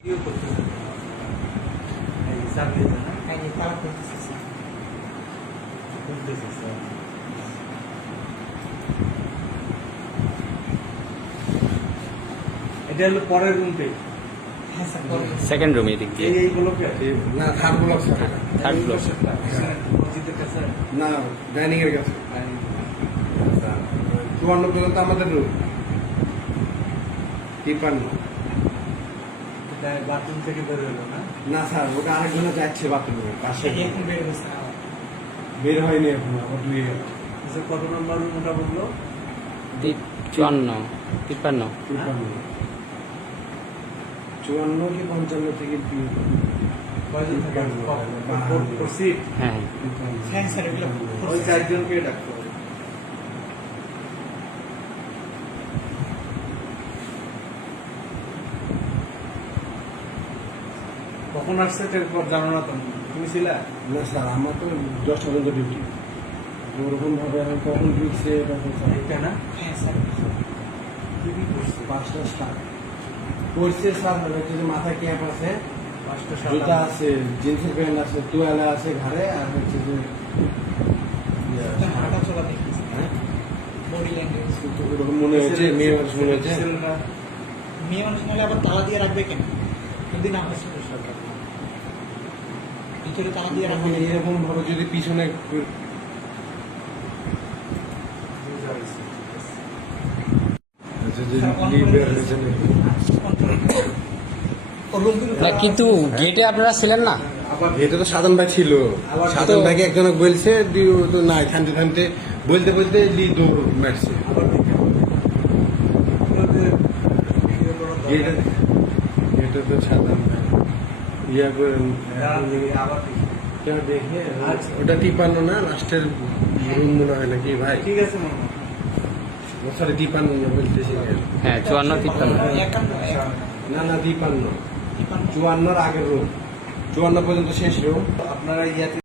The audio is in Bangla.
ভিডিও করতেছেন এই সার্ভিস না এই তারা করতেছে স্যার এটা হলো পরের রুমটাই। হ্যাঁ স্যার পরের সেকেন্ড রুম এদিক দিয়ে এই ব্লকে না third block sir third floor মসজিদের কাছে না ডাইনিং এর কাছে 54 পর্যন্ত আমাদের রুম 53 এটা বাথরুম থেকে বের হলো না না স্যার ওটা আরেকজনে যাচ্ছে বাথরুমে পাশে এখন বের হচ্ছে বের হয়নি এখন আবার দুই স্যার কত নম্বর রুম ওটা বললো 54 53 54 কি 55 থেকে কয়জন থাকে ফোর সিট হ্যাঁ হ্যাঁ স্যার এগুলো ওই চারজনকে ডাকতে হবে। কখন আসছে এরপর জানো না তুমি ছিলা? না স্যার আমার তো 10 পর্যন্ত ডিউটি ওরকম ভাবে এখন কখন ঢুকছে এটা না হ্যাঁ স্যার ডিউটি করছে 5টা স্টার করছে স্যার হচ্ছে যে মাথায় ক্যাপ আছে 5টা জুতা আছে জিন্সের প্যান্ট আছে তোয়ালে আছে ঘাড়ে আর হচ্ছে যে হাঁটা চলা দেখতেছি হ্যাঁ বডি ল্যাঙ্গুয়েজ ওরকম মনে হচ্ছে মেয়ে মানুষ মনে হচ্ছে মেয়ে মানুষ নাহলে আবার তালা দিয়ে রাখবে কেন যদি না হয় সরকার ভিতরে তালা দিয়ে রাখবে মানে এরকম ভাবে যদি পিছনে না কিন্তু গেটে আপনারা ছিলেন না এটা তো সাধন ভাই ছিল সাধন ভাইকে একজন বলছে তো নাই থামতে থামতে বলতে বলতে দৌড় মারছে এটা তো সাধন ভাই ইয়া করে দেখে ওটা 53 না লাস্টের রুম মনে হয় নাকি ভাই ঠিক আছে সরি 53 বলতেছি হ্যাঁ 54 53 না না 53 54 আগের রুম 54 পর্যন্ত শেষ রুম আপনারা ইয়াতে